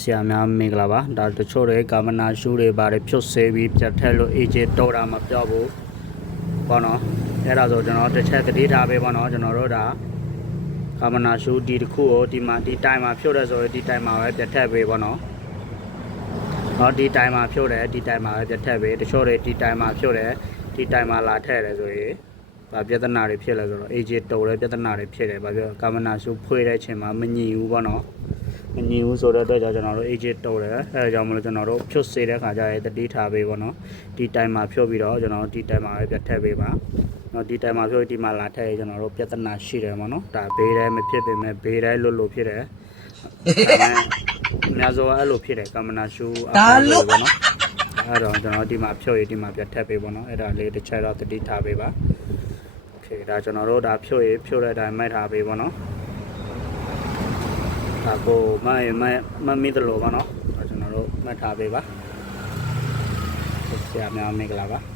ဆရာများမင်္ဂလာပါဒါတချို့တွေကာမနာရှုတွေပါတယ်ဖြုတ်ဆေးပြီးပြတ်ထက်လို့အေဂျစ်တော်တာမပြော့ဘူးပေါ့နော်အဲ့ဒါဆိုကျွန်တော်တစ်ချက်ကတိထားပေးပေါ့နော်ကျွန်တော်တို့ဒါကာမနာရှုဒီတစ်ခုကိုဒီမှာဒီတိုင်မှာဖြုတ်တယ်ဆိုရင်ဒီတိုင်မှာပဲပြတ်ထက်ပေးပေါ့နော်ဒီတိုင်မှာဖြုတ်တယ်ဒီတိုင်မှာပဲပြတ်ထက်ပေးတချို့တွေဒီတိုင်မှာဖြုတ်တယ်ဒီတိုင်မှာလာထည့်တယ်ဆိုရင်ဘာပြဿနာတွေဖြစ်လဲဆိုတော့အေဂျစ်တော်တဲ့ပြဿနာတွေဖြစ်တယ်ဘာပြောကာမနာရှုဖွေးတဲ့အချိန်မှာမညီဘူးပေါ့နော်မညီဘူးဆိုတော့အတွက်ကြောင့်ကျွန်တော်တို့ agent တိုးတယ်အဲဒါကြောင့်မလို့ကျွန်တော်တို့ဖြုတ်စေတဲ့ခါကျရင်တတိထားပေးပေါ့နော်ဒီတိုင်မှာဖြုတ်ပြီးတော့ကျွန်တော်ဒီတိုင်မှာပဲပြတ်ထည့်ပေးပါနော်ဒီတိုင်မှာဖြုတ်ဒီမှာလာထည့်ရင်ကျွန်တော်တို့ပြဿနာရှိတယ်ပေါ့နော်ဒါဘေးတိုင်းမဖြစ်ပေမဲ့ဘေးတိုင်းလို့ဖြစ်တယ်ဒါပေမဲ့အများဆုံးအဲ့လိုဖြစ်တယ်ကာမနာရှုဒါလို့ပေါ့နော်အဲ့တော့ကျွန်တော်ဒီမှာဖြုတ်ရင်ဒီမှာပြတ်ထည့်ပေးပေါ့နော်အဲ့ဒါလေးတစ်ချက်တော့တတိထားပေးပါโอเคဒါကျွန်တော်တို့ဒါဖြုတ်ရင်ဖြုတ်တဲ့အတိုင်းမှတ်ထားပေးပေါ့နော်ဒါကိုမမိတယ်လို့ပါနော်ကျွန်တော်တို့မှတ်ထားပေးပါဆရာများမင်္ဂလာပါ